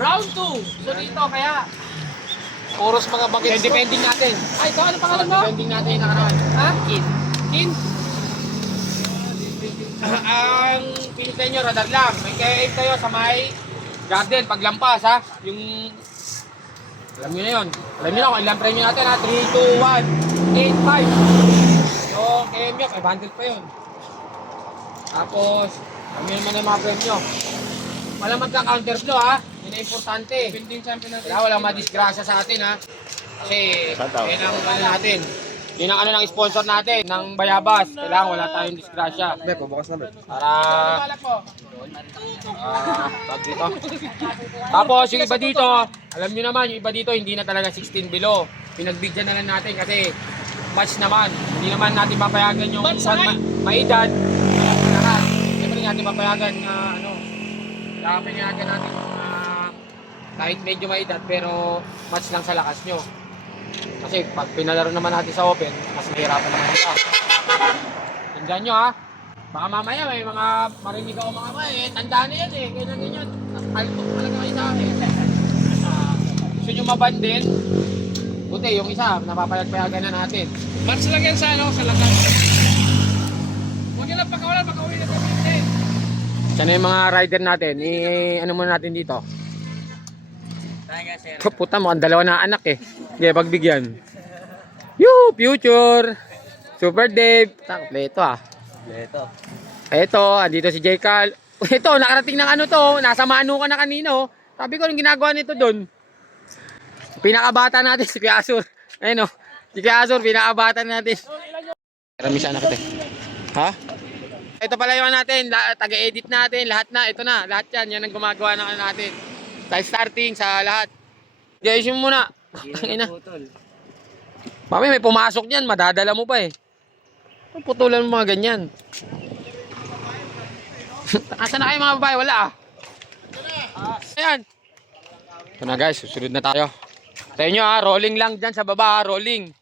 Round 2. So dito kaya Puros mga bagets. depending natin. Ay, ito ano pangalan mo? Depending natin yung nakaraan. Ha? Kin. Kin? Ang pinitay nyo, radar lang. May kaya-aim kayo sa may garden, paglampas ha. Yung... Alam nyo na yun. Alam nyo na kung ilang premyo natin ha. 3, 2, 1, 8, 5. Yung KM nyo, 500 pa yun. Tapos, alam nyo naman ang mga premyo. Walang magka-counterflow ha. Yun ang importante. Building champion natin. Kaya walang madisgrasya sa atin ha. Kasi, yun ang ano natin. Yun ang ano ng sponsor natin, ng Bayabas. Kailangan wala tayong disgrasya. Be, pabukas na, be. Para Balak mo. tag dito. Tapos yung iba dito, alam niyo naman, yung iba dito hindi na talaga 16 below. Pinagbigyan na lang natin kasi match naman. Hindi naman natin papayagan yung maedad. Lahat. Siyempre hindi natin papayagan na ano. Kaya pinayagan natin yung kahit medyo maedad pero match lang sa lakas nyo. Kasi pag pinalaro naman natin sa open, mas mahirapan naman sila. Tandaan nyo ha. Baka mamaya may mga marinig ako mga tandaan na yan ganyan. Altok talaga kayo sa akin. Gusto nyo maban din? Buti, yung isa, napapayag-payagan na natin. Match lang yan sa ano, sa lakas. Huwag yan lang pagkawalan, pagkawin na kami. Sana yung mga rider natin, ano muna natin dito? Puta mo, ang dalawa na anak Sige, pagbigyan. Yoo, future. Super Dave. Kompleto Ito, andito si J. Carl. Ito, nakarating ng ano to. Nasa Manu ka na kanino. Sabi ko, anong ginagawa nito doon? Pinakabata natin si Kuya Asur. Ayun si Kuya Asur, pinakabata natin. Marami siya anak Ha? Ito pala yung natin, taga-edit natin, lahat na, ito na, lahat yan ang gumagawa ng ano natin. Sa starting, sa lahat. Guys, yung muna. Tangina. Mamaya may pumasok yan, madadala mo pa Putulan mo mga ganyan. Asa na kayo mga babae? Wala Ayan. Ito na guys, susunod na tayo. Tayo nyo rolling lang dyan sa baba rolling.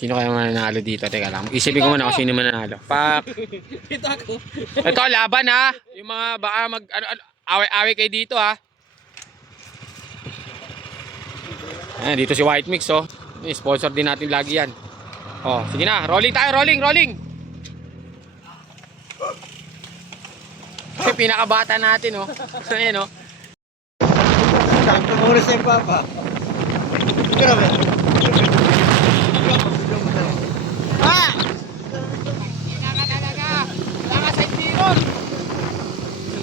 Sino kaya mananalo dito? Teka lang, isipin ko muna kung sino mananalo. Ito ako. Ito, laban yung mga baka away-away kayo dito Ayan, dito si White Mix sponsor din natin lagi yan. Sige na, rolling tayo, rolling. Kasi pinakabata natin Ayan Oras yung papa. Grabe. Wala ka sa tiron.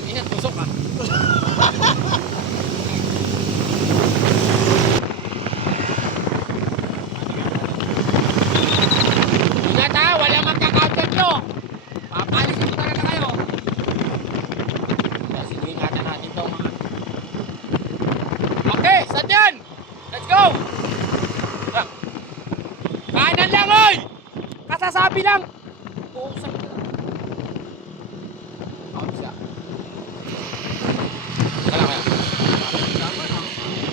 Ingat, tusok Ingat wala magka-counter to. Papalisin mo talaga kayo. Sige, ingatan natin to Okay, saan yan? Let's go! Kanan lang, oy! Kasasabi lang! Pusak. Out siya. Kaya.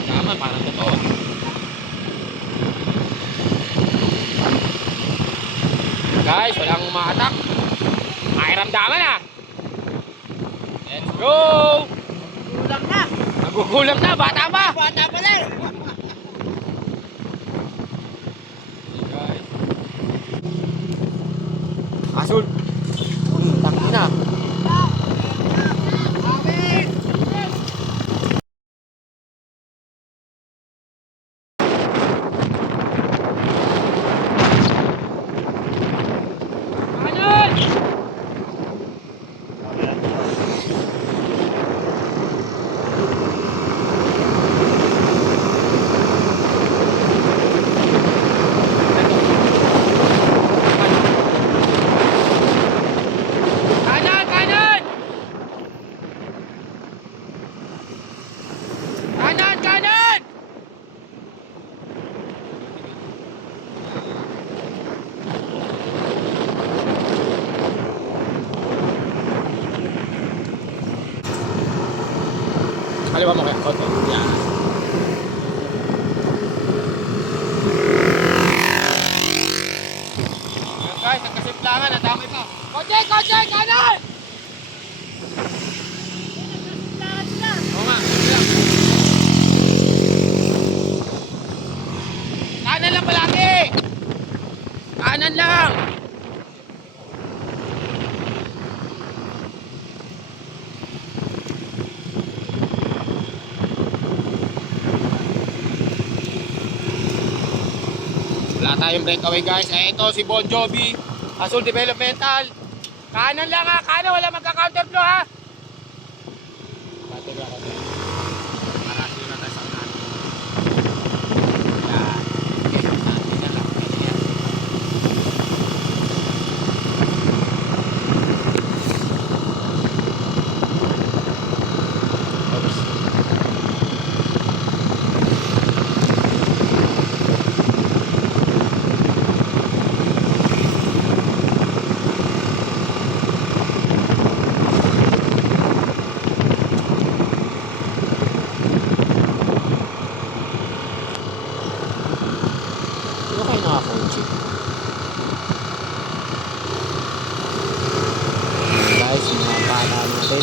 Tama, parang totoo. Guys, walang umaatak. Makiramdaman Let's go! Kulang na. Nagugulam na, bata pa! Bata pa lang. Guys. Asul. Takot na. Kaliwa mo kaya. Okay. Yan. Guys, nagkasimlangan. Nadami pa. Kotse! Kanan! Wala tayong breakaway guys. Ito si Bon Jovi. Azul Developmental. Kanan lang ha. Kanan, wala magka-counterflow ha. Patuloy ako. Marasyo na tayo sa kanan. Yan. Okay. Yan lang. Yan. Ano kayo nakakotse? Guys, mga bata natin.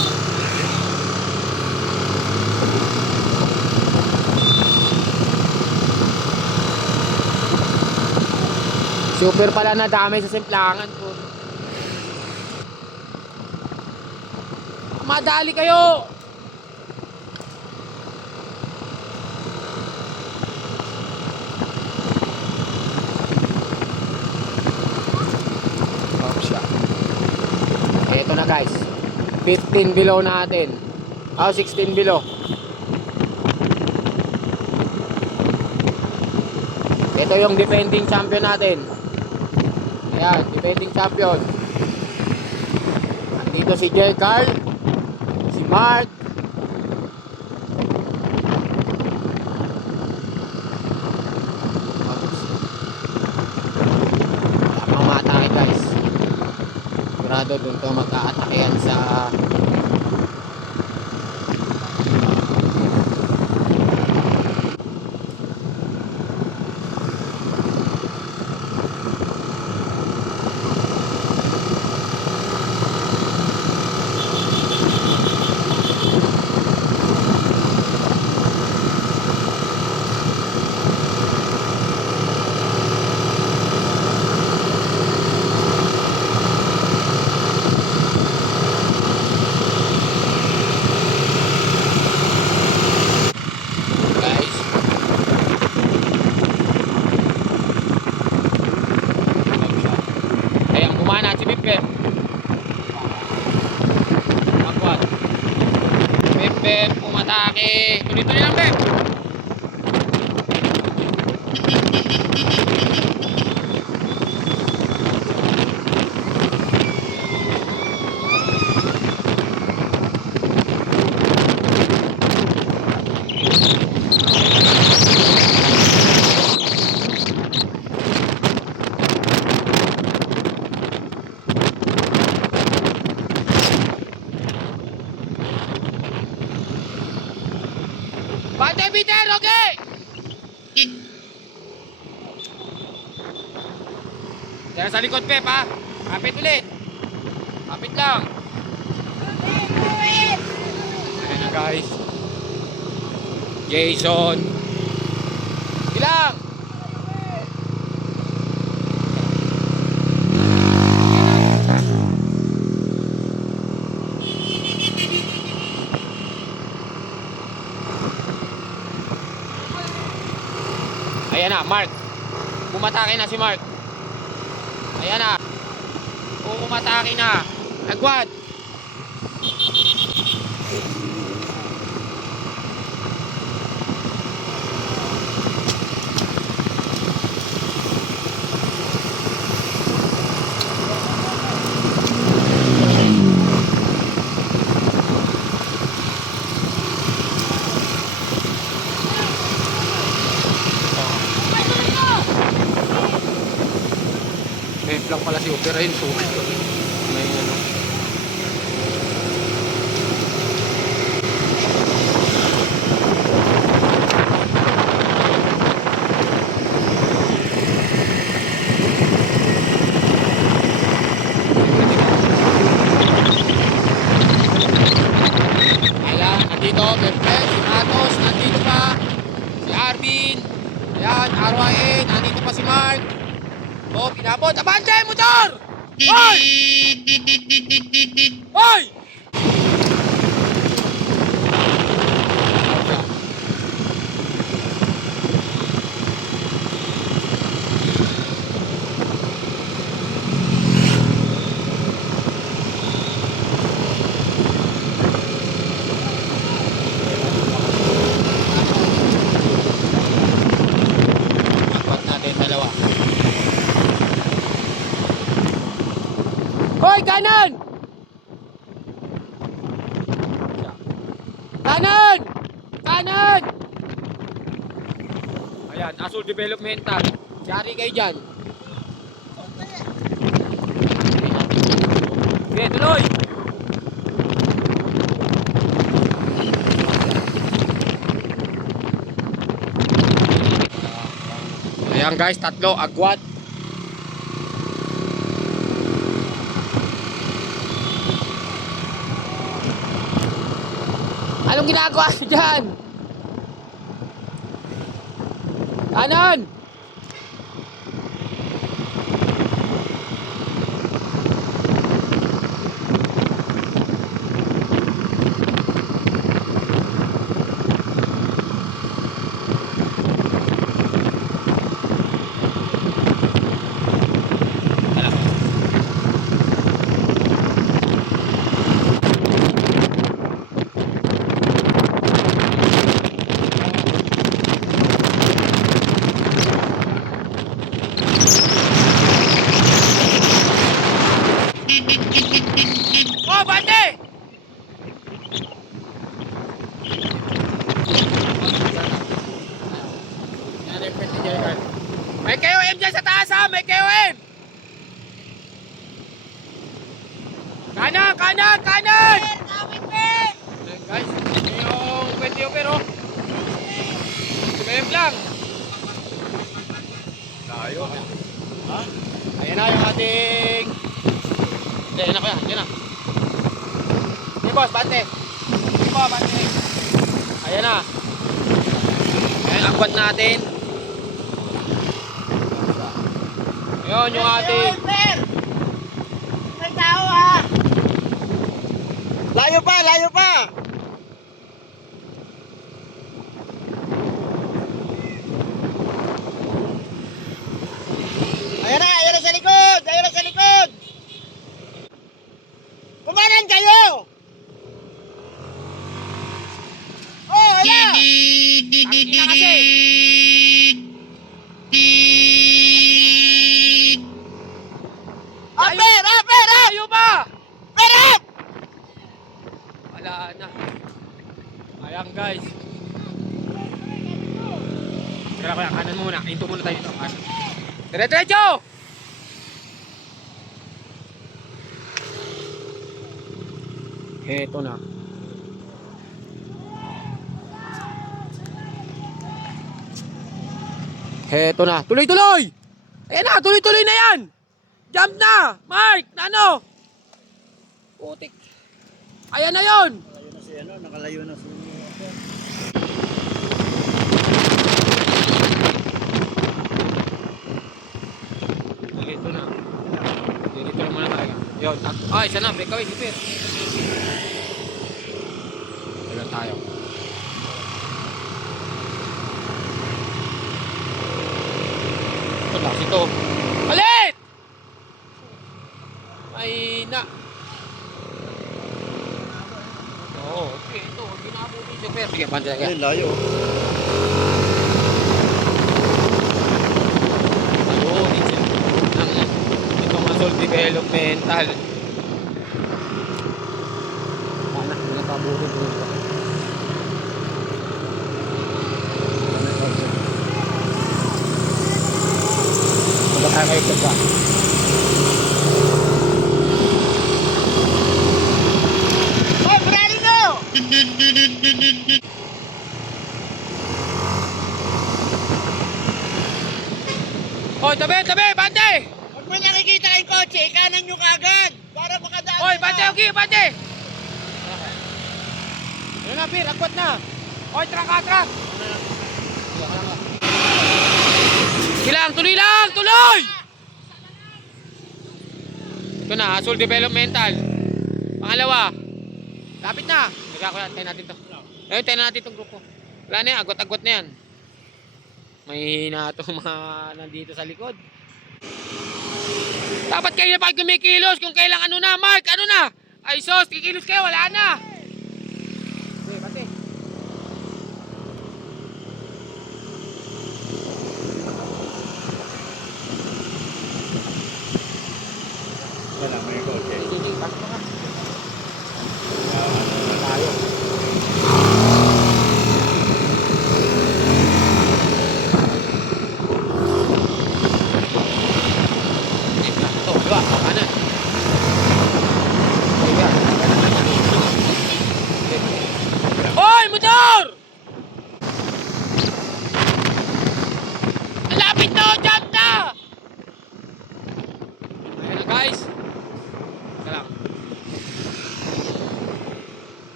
Super pala na dami sa simplangan ko. Madali kayo! Ito na guys, 15 below natin. 16 below. Ito yung defending champion natin. Ayan, defending champion. Andito si J. Carl, si Mark, mamatake guys. Sigurado dun to magka-atake yan sa guys. Ayan, kumana si Pipper. Agwat. Pipper, pumatake. Tuloy-tuloy lang, Pep. Bante, Peter, okay? Kaya sa likod, Pep, ha? Kapit ulit. Kapit lang. Ayan na, guys. Jason. Bilang. Ayan na, Mark. Pumatake na si Mark. Ayan na. Pumatake na. Agwad. May vlog pala si Operain. So, may ano. Ayan, nandito, Perfect, si Matos, nandito pa, si Arvin, ayan, RYN, nandito pa si Mark. Oh, pinabot. Abante, motor! Hoy! Hoy! Kanan! Kanan! Ayan, Azul Developmental. Yari kayo dyan. Okay, tuloy! Ayan guys, tatlo, agwat. Anong ginagawa niyo dyan? Kanan! Oh, bante! May KOM dyan sa taas ha! May KOM! Kanan! Kanan! Kanan! Ayan, guys, yung pwede yung pero sumem lang. Tayo. Ha? Ayan na yung ating... Ayan na kuya, ayan na. Sige boss, bante. Sige po, bante. Ayan na. Ayan, agwat natin. Ayan yung ating... May tao ah! Layo pa, layo pa! Ayan na sa likod! Ayan na sa likod! Kumanan kayo! Oh, ayan! Ang ina kasi! Aper! Aper! Tayo pa! Aper! Wala na. Ayan guys. Tara kuya, kanan muna. Hinto muna tayo dito. Kanan. Dire-diretso! Heto na. Heto na. Tuloy-tuloy! Ayan na, tuloy-tuloy na yan! Jump na! Mark! Na ano? Putik. Ayan na yun! Nakalayo na si ano, nakalayo na si... Dito na. Dito na muna tayo. Yun. Ay, isa na. Break away. Super. Wala tayo. Ito lang ito. Alit! Ay na. Oo, okay. Ito. Ginabuti. Super. Sige, pantay ka. Ay, layo. Ayun, itong Azul Developmental. Anak, nagpabuti po ito. Baka tayo kayo ka. Oh, brali no! Hoy, tabi, tabi, bante! Huwag mo nakikita yung kotse, ikanan nyo kagad! Para makadaan Hoy, ka. bante, okay, bante! Ano na, Pir, agwat na. Hoy, truck! Kilang, tuloy lang, tuloy! Ito na, Azul Developmental. Pangalawa. Lapit na. Teka ko, tayo natin to. Ayun, tayo natin itong grupo. Wala na yan, agwat-agwat na yan. May hina itong mga nandito sa likod. Dapat kayo na pag kumikilos kung kailang ano na, Mark, ano na? Ay sos, kikilos kayo, wala na. Okay, bate. Wala, may kotse. Ah, ano, Sige, pasok ka. Tayo. wala. Ayan, Azul Developmental. Pangalawa. Lapit na. Agwat-agwat na yan. May hina itong mga nandito sa likod. Dapat kayo na pag kumikilos kung kailang ano na, Mark, ano na? Okay, bate. Wala, may kotse.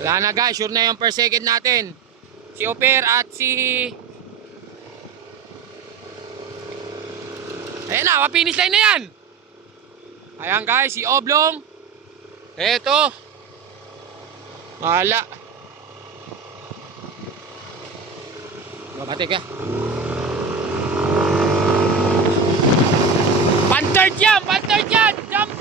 Wala na guys, sure na yung per second natin. Si Oper at si... Ayan na, mapinish line na yan. Ayan guys, si Oblong. Eto. Wala. Mabate ka. Pan-third yan! Pan-third yan! Jump!